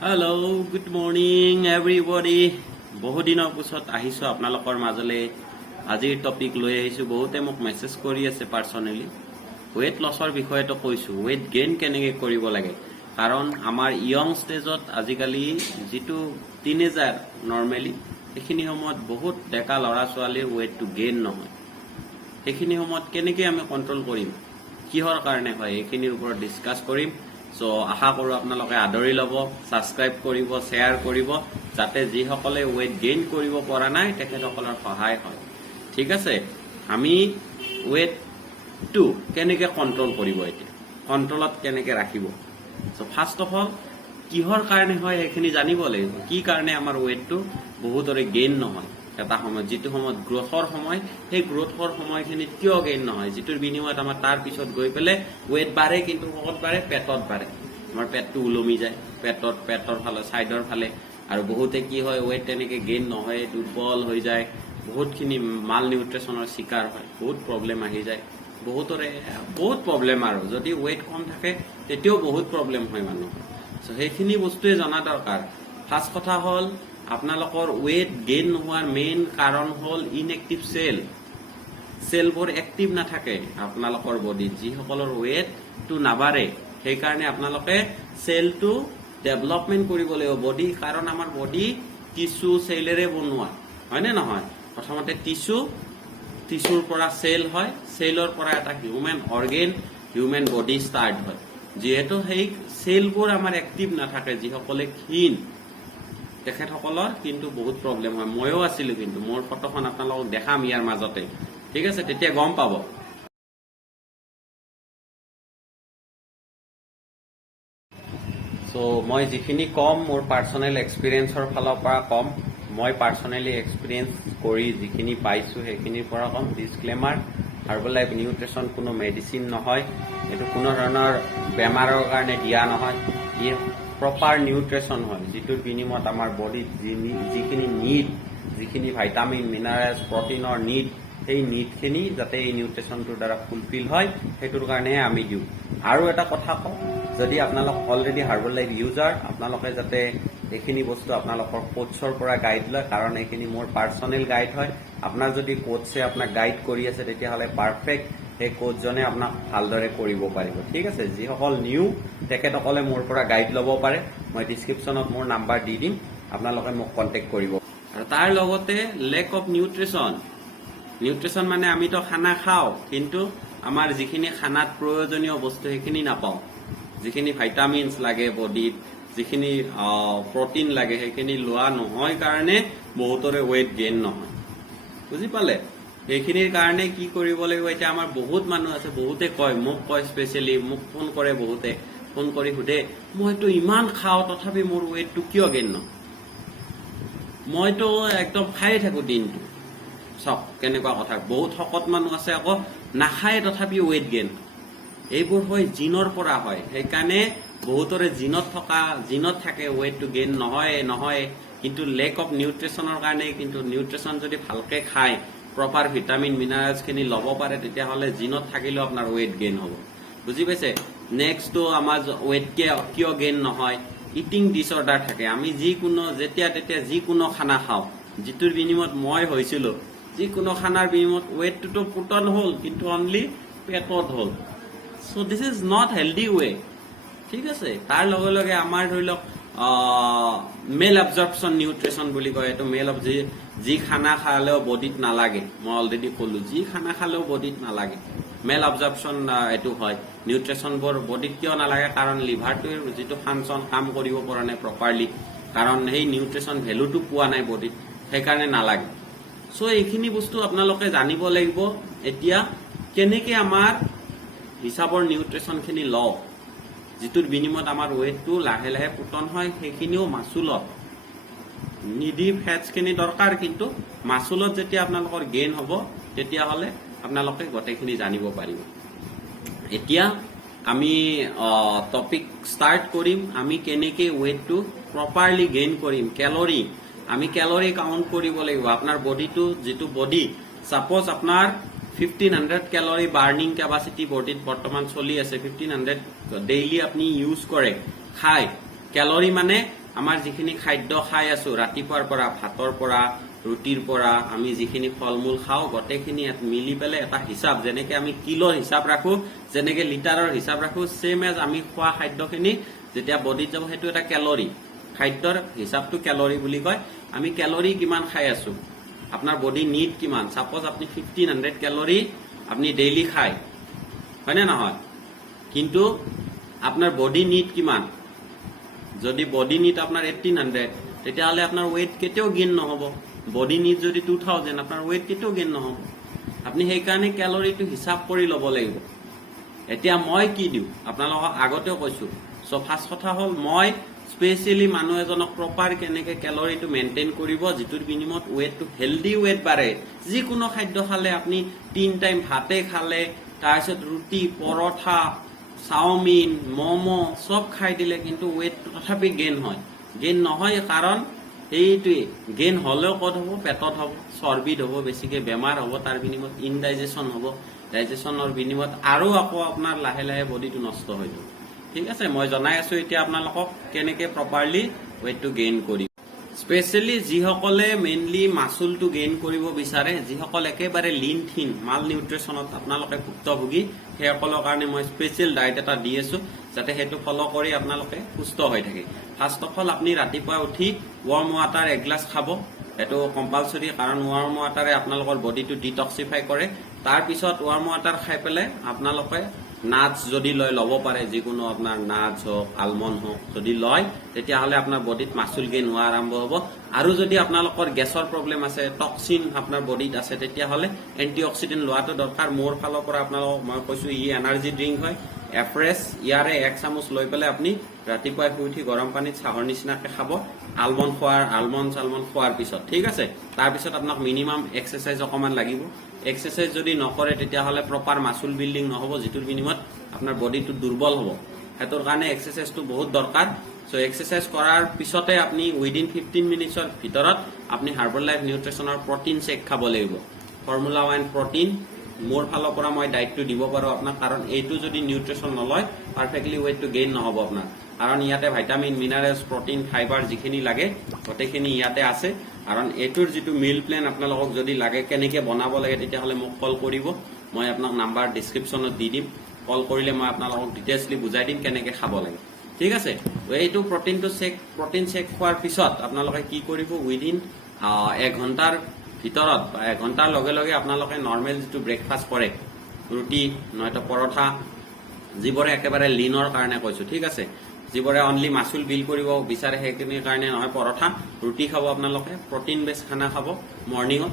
Hello' good morning everybody. বহু দিনৰ পিছত আহিছোঁ আপোনালোকৰ মাজলৈ। আজিৰ টপিক লৈ আহিছোঁ। বহুতে মোক মেছেজ কৰি আছে পাৰ্চনেলি। ৱেইট লছৰ বিষয়েতো কৈছোঁ, ৱেইট গেইন কেনেকৈ কৰিব লাগে। কাৰণ আমাৰ য়ং ষ্টেজত আজিকালি যিটো টিনেজাৰ নৰ্মেলি সেইখিনি সময়ত বহুত ডেকা ল'ৰা ছোৱালীৰ ৱেইটটো গেইন নহয়। সেইখিনি সময়ত কেনেকৈ আমি কণ্ট্ৰল কৰিম, কিহৰ কাৰণে হয়, এইখিনিৰ ওপৰত ডিছকাছ কৰিম। চ' আশা কৰোঁ আপোনালোকে আদৰি ল'ব, ছাবস্ক্ৰাইব কৰিব, শ্বেয়াৰ কৰিব, যাতে যিসকলে ৱেইট গেইন কৰিব পৰা নাই তেখেতসকলৰ সহায় হয়। ঠিক আছে, আমি ৱেইটটো কেনেকৈ কণ্ট্ৰল কৰিব, এতিয়া কণ্ট্ৰলত কেনেকৈ ৰাখিব। চ' ফাৰ্ষ্ট অফ অল কিহৰ কাৰণে হয় সেইখিনি জানিব লাগিব। কি কাৰণে আমাৰ ৱেইটটো বহুতৰে গেইন নহয় এটা সময়ত, যিটো সময়ত গ্ৰথৰ সময়, সেই গ্ৰথৰ সময়খিনিত কিয় গেইন নহয়, যিটোৰ বিনিময়ত আমাৰ তাৰ পিছত গৈ পেলাই ৱেইট বাঢ়ে, কিন্তু ক'ত বাঢ়ে, পেটত বাঢ়ে। আমাৰ পেটটো ওলমি যায়, পেটৰ ফালে, ছাইডৰ ফালে। আৰু বহুতে কি হয়, ৱেইট তেনেকৈ গেইন নহয়, দুৰ্বল হৈ যায়, বহুতখিনি মাল নিউট্ৰিচনৰ চিকাৰ হয়, বহুত প্ৰব্লেম আহি যায় বহুতৰে, বহুত প্ৰব্লেম। আৰু যদি ৱেইট কম থাকে তেতিয়াও বহুত প্ৰব্লেম হয় মানুহৰ। চ' সেইখিনি বস্তুৱে জনা দৰকাৰ। ফাৰ্ষ্ট কথা হ'ল, আপোনালোকৰ ৱেইট গেইন নোহোৱাৰ মেইন কাৰণ হ'ল ইনএক্টিভ চেলবোৰ এক্টিভ নাথাকে আপোনালোকৰ বডিত। যিসকলৰ ৱেইটটো নাবাঢ়ে সেইকাৰণে আপোনালোকে চেলটো ডেভেলপমেণ্ট কৰিব লাগিব বডি। কাৰণ আমাৰ বডি টিচু চেলেৰে বনোৱা, হয়নে নহয়। প্ৰথমতে টিচুৰ পৰা চেল হয়, চেলৰ পৰা এটা human organ, human body start হয়। যিহেতু সেই চেলবোৰ আমাৰ এক্টিভ নাথাকে, যিসকলে ক্ষীণ তেখেতসকলৰ কিন্তু বহুত প্ৰব্লেম হয়। ময়ো আছিলো, কিন্তু মোৰ ফটোখন আপোনালোকক দেখাম ইয়াৰ মাজতে, ঠিক আছে, তেতিয়া গম পাব। চ' মই যিখিনি ক'ম মোৰ পাৰ্চনেল এক্সপিৰিয়েঞ্চৰ ফালৰ পৰা ক'ম। মই পাৰ্চনেলি এক্সপিৰিয়েঞ্চ কৰি যিখিনি পাইছোঁ সেইখিনিৰ পৰা ক'ম। ডিছক্লেমাৰ, হাৰ্বেলাইফ নিউট্ৰিচন কোনো মেডিচিন নহয়, এইটো কোনো ধৰণৰ বেমাৰৰ কাৰণে দিয়া নহয়। ই প্ৰপাৰ নিউট্ৰিচন হয়, যিটোৰ বিনিময়ত আমাৰ বডিত যিখিনি ভাইটামিন, মিনাৰেলছ, প্ৰটিনৰ নিড, সেই নিডখিনি যাতে এই নিউট্ৰিচনটোৰ দ্বাৰা ফুলফিল হয়, সেইটোৰ কাৰণেহে আমি দিওঁ। আৰু এটা কথা কওঁ, যদি আপোনালোক অলৰেডি হাৰ্বেলাইফ ইউজাৰ, আপোনালোকে যাতে এইখিনি বস্তু আপোনালোকৰ কোচৰ পৰা গাইড লয়। কাৰণ এইখিনি মোৰ পাৰ্চনেল গাইড হয়। আপোনাৰ যদি কোচে আপোনাক গাইড কৰি আছে তেতিয়াহ'লে পাৰফেক্ট সেই কোচজনে আপোনাক ভালদৰে কৰিব পাৰিব। ঠিক আছে, যিসকল নিউ তেখেতসকলে মোৰ পৰা গাইড ল'ব পাৰে। মই ডিছক্ৰিপশ্যনত মোৰ নাম্বাৰ দি দিম, আপোনালোকে মোক কণ্টেক্ট কৰিব। আৰু তাৰ লগতে লেক অফ নিউট্ৰিচন মানে আমিতো খানা খাওঁ, কিন্তু আমাৰ যিখিনি খানাত প্ৰয়োজনীয় বস্তু সেইখিনি নাপাওঁ। যিখিনি ভাইটামিনছ লাগে বডিত, যিখিনি প্ৰটিন লাগে সেইখিনি লোৱা নহয় কাৰণে বহুতৰে ৱেইট গেইন নহয়। বুজি পালে। সেইখিনিৰ কাৰণে কি কৰিব লাগিব, এতিয়া আমাৰ বহুত মানুহ আছে, বহুতে মোক কয় স্পেচিয়েলি মোক ফোন কৰে, বহুতে ফোন কৰি সোধে, মইতো ইমান খাওঁ তথাপি মোৰ ৱেইটটো কিয় গেইন নহয়। মইতো একদম খায়ে থাকো দিনটো। চাওক কেনেকুৱা কথা। বহুত শকত মানুহ আছে আকৌ নাখায় তথাপিও ৱেইট গেইন। এইবোৰ হয় জিনৰ পৰা হয়। সেইকাৰণে বহুতৰে জিনত থাকে ৱেইটটো গেইন নহয়, কিন্তু লেক অফ নিউট্ৰিচনৰ কাৰণে। কিন্তু নিউট্ৰিচন যদি ভালকে খায়, প্ৰপাৰ ভিটামিন মিনাৰেলছখিনি ল'ব পাৰে, তেতিয়াহ'লে জিনত থাকিলেও আপোনাৰ ৱেইট গেইন হ'ব। বুজি পাইছে। নেক্সটটো আমাৰ ৱেইট কিয় গেইন নহয়, ইটিং ডিছঅৰ্ডাৰ থাকে। আমি যেতিয়া তেতিয়া যিকোনো খানা খাওঁ, যিটোৰ বিনিময়ত মই হৈছিলো, যিকোনো খানাৰ বিনিময়ত ৱেইটটোতো পুটন হ'ল, কিন্তু অনলি পেটত হ'ল। চ' দিছ ইজ নট হেল্ডি ৱে। ঠিক আছে। তাৰ লগে লগে আমাৰ ধৰি লওক মেল এবজৰ্পশ্যন নিউট্ৰিচন বুলি কয়। এইটো যি খানা খালেও বডিত নালাগে, মই অলৰেডি ক'লো, যি খানা খালেও বডিত নালাগে, মেল এবজৰ্পশ্যন এইটো হয়। নিউট্ৰিচনবোৰ বডিত কিয় নালাগে, কাৰণ লিভাৰটোৰ যিটো ফাংচন কাম কৰিব পৰা নাই প্ৰপাৰলি, কাৰণ সেই নিউট্ৰিচন ভেলুটো পোৱা নাই বডিত, সেইকাৰণে নালাগে। চ' এইখিনি বস্তু আপোনালোকে জানিব লাগিব। এতিয়া কেনেকে আমাৰ হিচাপৰ নিউট্ৰিচনখিনি লওঁ, যিটোৰ বিনিময়ত আমাৰ ৱেইটটো লাহে লাহে পুটন হয়। সেইখিনিও মাচুলত, নিডি ফেটছখিনি দৰকাৰ, কিন্তু মাচুলত যেতিয়া আপোনালোকৰ গেইন হ'ব তেতিয়াহ'লে আপোনালোকে গোটেইখিনি জানিব পাৰিব। এতিয়া আমি টপিক ষ্টাৰ্ট কৰিম। আমি কেনেকৈ ৱেইটটো প্ৰপাৰলি গেইন কৰিম। আমি কেলৰি কাউণ্ট কৰিব লাগিব। আপোনাৰ বডিটো, যিটো বডি, ছাপ'জ আপোনাৰ 1500 কেলৰি বাৰ্নিং কেপাচিটি বডিত বৰ্তমান চলি আছে। 1500 ডেইলি আপুনি ইউজ কৰে, খায়। কেলৰি মানে আমাৰ যিখিনি খাদ্য খাই আছো ৰাতিপুৱাৰ পৰা ভাতৰ পৰা ৰুটিৰ পৰা আমি যিখিনি ফল মূল খাওঁ গোটেইখিনি মিলি পেলাই এটা হিচাপ যেনেকে আমি কিলোৰ হিচাপ ৰাখো যেনেকে লিটাৰৰ হিচাপ ৰাখো সেম এজ আমি খোৱা খাদ্যখিনি যেতিয়া বডিত যাব সেইটো এটা ক্যালৰি খাদ্যৰ হিচাপটো ক্যালৰি বুলি কয় আমি ক্যালৰি কিমান খাই আছো আপোনাৰ বডি নিড কিমান সাপোজ আপনি 1500 ক্যালৰি আপনি ডেইলি খায় হয় না নহয় কিন্তু আপনার বডি নিড কিমান যদি বডি নিড আপনার 1800 তেতিয়াহলে আপনার ওয়েট কেতেও গেইন নহব বডি নিড যদি 2000 আপনার ওয়েট কেতেও গেইন নহব আপনি সেই কাৰণে ক্যালৰিটো হিসাব কৰি লব লাগিব এতিয়া মই কি দিউ আপোনালোকক আগতেও কৈছো সো ফাৰ্স্ট কথা হল মই স্পেশালি মানুহ এজনক প্ৰপাৰ কেনেকে ক্যালৰিটো মেইনটেইন কৰিব যেটোৰ বিনিময়ত ওয়েটটো হেলদি ওয়েট বাঢ়ে যিকোনো খাদ্য খালে আপনি 3 টাইম ভাতে খালে তাৰপিছত ৰুটি পৰঠা চাওমিন মোমো সব খাই দিলে কিন্তু ওয়েট তথাপি গেইন হয় গেইন নহয় কাৰণ এইটোৱে গেইন হলেও কত হ'ব পেটত হ'ব চৰ্বিত হ'ব বেছিকে বেমাৰ হ'ব তাৰ বিনিময়ত ইনডাইজেশন হ'ব ডাইজেশনৰ বিনিময়ত আৰু আকৌ আপোনাৰ লাহে লাহে বডিটো নষ্ট হৈ যাব ঠিক আছে মই জনাই আছো এতিয়া আপোনালোকক কেনেকে প্ৰপাৰলি ওয়েটটো গেইন কৰি স্পেশালি যিসকলে মেইনলি মাসুলটো গেইন কৰিব বিচাৰে যিসকল একেবাৰে লিন থিন মাল নিউট্ৰিচনত আপোনালোকে ভুক্তভোগী সেইসকলৰ কাৰণে মই স্পেশাল ডায়েট এটা দি আছো যাতে হেতু ফলো কৰি আপোনালোকে সুস্থ হৈ থাকে ফাৰ্স্ট অফ অল আপুনি ৰাতিপুৱা উঠি ওয়াৰ্ম ওয়াটাৰ এক গ্লাস খাব এটো কম্পালসৰি কাৰণ ওয়াৰ্ম ওয়াটাৰে আপোনালোকৰ বডিটো ডিটক্সিফাই কৰে তাৰ পিছত ওয়াৰ্ম ওয়াটাৰ খাই পেলে আপোনালোকে নাটস যদি লব পাৰে যিকোনো আপোনাৰ নাটস হোক আলমন্ড হোক যদি লয় তেতিয়াহলে আপোনাৰ বডিত মাসুল গেইন হোৱা আৰম্ভ হ'ব আৰু যদি আপোনালোকৰ গ্যাসৰ প্ৰবলেম আছে টক্সিন আপোনাৰ বডিত আছে তেতিয়াহলে এন্টিঅক্সিডেন্ট লোৱাটো দৰকাৰ মোৰ ফালৰ পৰা আপোনালোকক মই কৈছো ই এনাৰ্জি ড্ৰিংক হয় এফ্ৰেছ ইয়াৰে এক চামুচ লৈ পেলে আপুনি ৰাতিপুৱা শুই উঠি গৰম পানীত চাহৰ নিচিনাকে খাব আলমন্ড খোৱাৰ পিছত ঠিক আছে তাৰ পিছত আপোনাক মিনিমাম এক্সাৰসাইজ অকমান লাগিব এক্সাৰসাইজ যদি নকৰে তেতিয়াহলে প্ৰপাৰ মাসুল বিল্ডিং নহব যেটোৰ বিনিময়ত আপোনাৰ বডিটো দুৰ্বল হ'ব হেতৰ কাৰণে এক্সাৰসাইজটো বহুত দৰকাৰ সো এক্সাৰসাইজ কৰাৰ পিছতে আপনি উইদিন 15 মিনিটৰ ভিতৰত আপনি হাৰ্বাল লাইফ নিউট্ৰিচনৰ প্ৰটিন চেক খাব লাগিব ফৰ্মুলা 1 প্ৰটিন মোৰ ফালৰ পৰা মই ডায়েটটো দিব পাৰো আপোনাক কাৰণ এইটো যদি নিউট্ৰিচন নলয় পাৰফেক্টলি ওয়েটটো গেইন নহব আপোনাৰ কাৰণ ইয়াতে ভিটামিন মিনাৰেলস প্ৰটিন ফাইবাৰ যিখিনি লাগে গোটেইখিনি ইয়াতে আছে কাৰণ এইটোৰ যেটো মিল প্ল্যান আপোনালোকক যদি লাগে কেনেকে বনাব লাগে তেতিয়াহলে মোক কল কৰিব মই আপোনাক নাম্বাৰ ডেসক্ৰিপচনত দি দিম কল কৰিলে মই আপোনালোকক ডিটেইলছলি বুজাই দিম কেনেকে খাব লাগে ঠিক আছে এইটো প্ৰটিন চেক খোৱাৰ পিছত আপোনালোকে কি কৰিব উইদিন 1 ঘণ্টাৰ ভিতৰত 1 ঘণ্টাৰ লগে লগে আপোনালোকে নৰমাল যেটো ব্ৰেকফাষ্ট কৰে ৰুটি নয়তো পৰঠা যিবোৰে একেবাৰে লিনৰ কাৰণে কৈছো ঠিক আছে যিবোৰে অনলি মাসুল বিল কৰিব বিচাৰে হেকিনিৰ কাৰণে নহয় পৰঠা ৰুটি খাব আপোনালোকে প্ৰটিন বেস খানা খাব মৰ্নিংত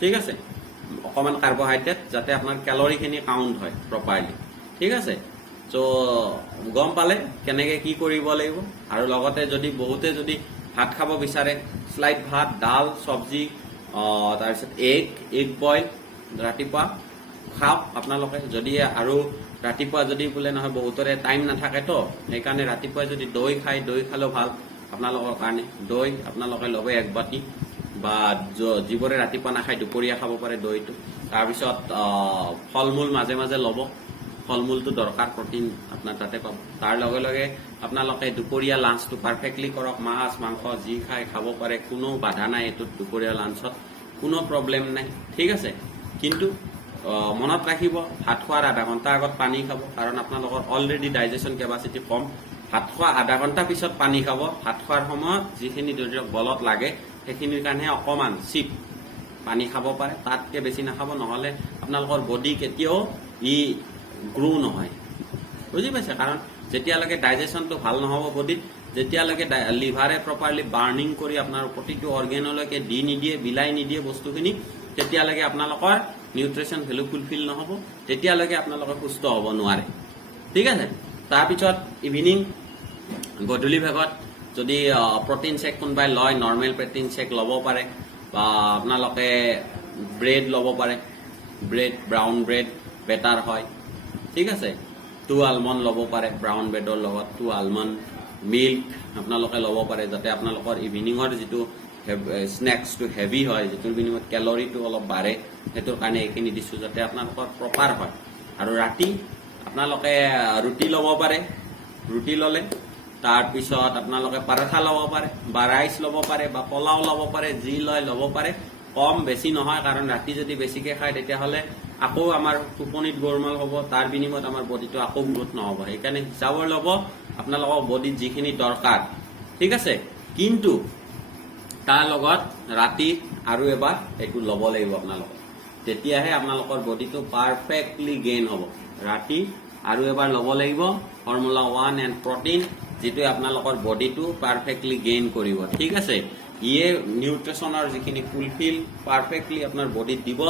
ঠিক আছে অকমান কাৰ্বোহাইড্ৰেট যাতে আপোনাৰ ক্যালৰিখিনি কাউন্ট হয় প্ৰপাৰলি ঠিক আছে সো গম পালে কেনেকে কি কৰিব লাগিব আৰু লগতে যদি বহুতে যদি ভাত খাব বিচাৰে স্লাইড ভাত ডাল সবজি তাৰপিছত এগ বইল ৰাতিপুৱা খাওক আপোনালোকে যদি আৰু ৰাতিপুৱা যদি বোলে নহয় বহুতৰে টাইম নাথাকে তো সেইকাৰণে ৰাতিপুৱা যদি দৈ খাই দৈ খালেও ভাল আপোনালোকৰ কাৰণে দৈ আপোনালোকে লব এক বাটি বা যিবোৰে ৰাতিপুৱা নাখায় দুপৰীয়া খাব পাৰে দৈটো তাৰপিছত ফলমূল মাজে মাজে লব ফলমূলটো দৰকাৰ প্ৰটিন আপোনাৰ তাতে পাব তাৰ লগে লগে আপোনালোকে দুপৰীয়া লাঞ্চটো পাৰফেক্টলি কৰক মাছ মাংস যি খাই খাব পাৰে কোনো বাধা নাই এটো দুপৰীয়া লাঞ্চত কোনো প্ৰবলেম নাই ঠিক আছে কিন্তু মনত ৰাখিব ভাত খোৱাৰ আধা ঘণ্টা আগত পানী খাব কাৰণ আপোনালোকৰ অলৰেডি ডাইজেশন কেপাসিটি কম ভাত খোৱা আধা ঘণ্টা পিছত পানী খাব ভাত খোৱাৰ সময়ত যিখিনি দৈৰ্ঘ্য বলত লাগে সেইখিনিৰ কাৰণে অকমান চিপ পানী খাব পাৰে তাতকে বেছি নাখাব নহলে আপোনালোকৰ বডি কেতিয়াও ই গ্ৰো নহয় বুজি পাইছে কাৰণ যেতিয়ালৈকে ডাইজেশনটো ভাল নহব বডিত যেতিয়ালৈকে লিভাৰে প্ৰপাৰলি বাৰ্নিং কৰি আপোনাৰ প্ৰতিটো অৰ্গানলৈকে দি নিদিয়ে বিলাই নিদিয়ে বস্তুখিনি তেতিয়ালৈকে আপোনালোকৰ নিউট্ৰিশন ভ্যালু ফুলফিল নহব তেতিয়ালৈকে আপোনালোকে সুস্থ হ'ব নোৱাৰে ঠিক আছে তাৰ পিছত ইভিনিং গধূলি ভাগত যদি প্ৰটিন চেক কোনবাই লয় নৰমাল প্ৰটিন চেক লব পাৰে বা আপোনালোকে ব্ৰেড লব পাৰে ব্ৰেড ব্ৰাউন ব্ৰেড বেটাৰ হয় ঠিক আছে 2 আলমন্ড লব পাৰে ব্ৰাউন ব্ৰেডৰ লগত 2 আলমন্ড মিল্ক আপোনালোকে লব পাৰে যাতে আপোনালোকৰ ইভিনিংৰ যেটো স্ন্যাক্সটো হেভি হয় যেটোৰ বিনিময়ত ক্যালৰিটো অলপ বাঢ়ে হেতুৰ কাৰণে এইখিনি দিছো যাতে আপোনালোকৰ প্ৰপাৰ হয় আৰু ৰাতি আপোনালোকে ৰুটি লব পাৰে ৰুটি ললে তাৰপিছত আপোনালোকে পাৰাঠা ল'ব পাৰে বা ৰাইচ ল'ব পাৰে বা পোলাও ল'ব পাৰে, যি লয় ল'ব পাৰে। কম বেছি নহয়, কাৰণ ৰাতি যদি বেছিকে খায় তেতিয়াহ'লে আকৌ আমাৰ টোপনিত গৰমাল হ'ব, তাৰ বিনিময়ত আমাৰ বডিটো আকৌ গ্ৰোথ নহ'ব। সেইকাৰণে হিচাপৰ ল'ব আপোনালোকৰ বডিত যিখিনি দৰকাৰ, ঠিক আছে। কিন্তু তাৰ লগত ৰাতি আৰু এবাৰ এইটো ল'ব লাগিব আপোনালোকে, তেতিয়াহে আপোনালোকৰ বডিটো পাৰফেক্টলি গেইন হ'ব। ৰাতি আৰু এবাৰ ল'ব লাগিব ফৰ্মুলা 1 এণ্ড প্ৰটিন, যিটোৱে আপোনালোকৰ বডিটো পাৰফেক্টলি গেইন কৰিব, ঠিক আছে। ইয়ে নিউট্ৰিচনৰ যিখিনি ফুলফিল পাৰফেক্টলি আপোনাৰ বডিত দিব,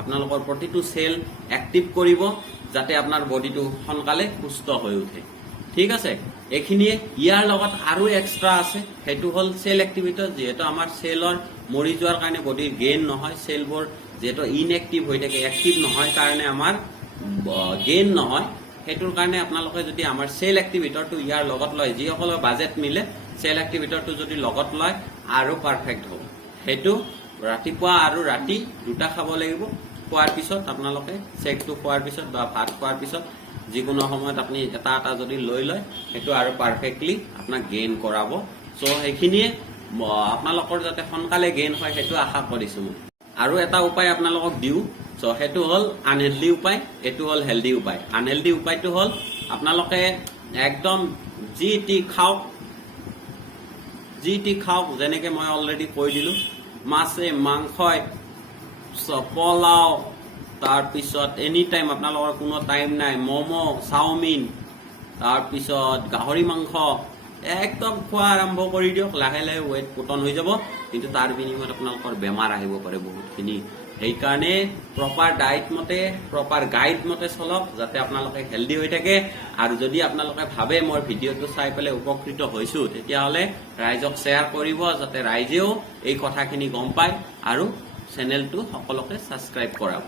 আপোনালোকৰ প্ৰতিটো চেল এক্টিভ কৰিব, যাতে আপোনাৰ বডিটো সোনকালে সুস্থ হৈ উঠে, ঠিক আছে। এইখিনিয়ে। ইয়াৰ লগত আৰু এক্সট্ৰা আছে, সেইটো হ'ল চেল এক্টিভিটৰ। যিহেতু আমাৰ চেলৰ মৰি যোৱাৰ কাৰণে বডিৰ গেইন নহয়, চেলবোৰ যিহেতু ইনএক্টিভ হৈ থাকে, এক্টিভ নহয় কাৰণে আমাৰ গেইন নহয়। সেইটোৰ কাৰণে আপোনালোকে যদি আমাৰ চেল এক্টিভিটৰটো ইয়াৰ লগত লয়, যিসকলৰ বাজেট মিলে, চেল এক্টিভিটৰটো যদি লগত লয় আৰু পাৰফেক্ট হ'ব। সেইটো ৰাতিপুৱা আৰু ৰাতি দুটা খাব লাগিব। খোৱাৰ পিছত আপোনালোকে চেকটো খোৱাৰ পিছত বা ভাত খোৱাৰ পিছত যিকোনো সময়ত আপুনি এটা এটা যদি লৈ লয়, সেইটো আৰু পাৰফেক্টলি আপোনাক গেইন কৰাব। চ' সেইখিনিয়ে আপোনালোকৰ যাতে সোনকালে গেইন হয় সেইটো আশা কৰিছো মই। আৰু এটা উপায় আপোনালোকক দিওঁ, চ' সেইটো হ'ল আনহেল্ডি উপায়, এইটো হ'ল হেল্ডি উপায়। আনহেল্ডি উপায়টো হ'ল আপোনালোকে একদম যি টি খাওক, যেনেকে মই অলৰেডি কৈ দিলো, মাছে মাংসই পোলাও, তাৰপিছত এনি টাইম আপোনালোকৰ কোনো টাইম নাই, ম'ম', চাওমিন, তাৰপিছত গাহৰি মাংস, একদম খোৱা আৰম্ভ কৰি দিয়ক। লাহে লাহে ৱেইট পতন হৈ যাব, কিন্তু তাৰ বিনিময়ত আপোনালোকৰ বেমাৰ আহিব পাৰে বহুতখিনি। সেইকাৰণে প্ৰপাৰ ডায়েট মতে, প্ৰপাৰ গাইড মতে চলক, যাতে আপোনালোকে হেল্ডি হৈ থাকে। আৰু যদি আপোনালোকে ভাবে মই ভিডিঅ'টো চাই পেলাই উপকৃত হৈছো, তেতিয়াহ'লে ৰাইজক শ্বেয়াৰ কৰিব, যাতে ৰাইজেও এই কথাখিনি গম পায় আৰু চেনেলটো সকলোকে ছাবস্ক্ৰাইব কৰাব।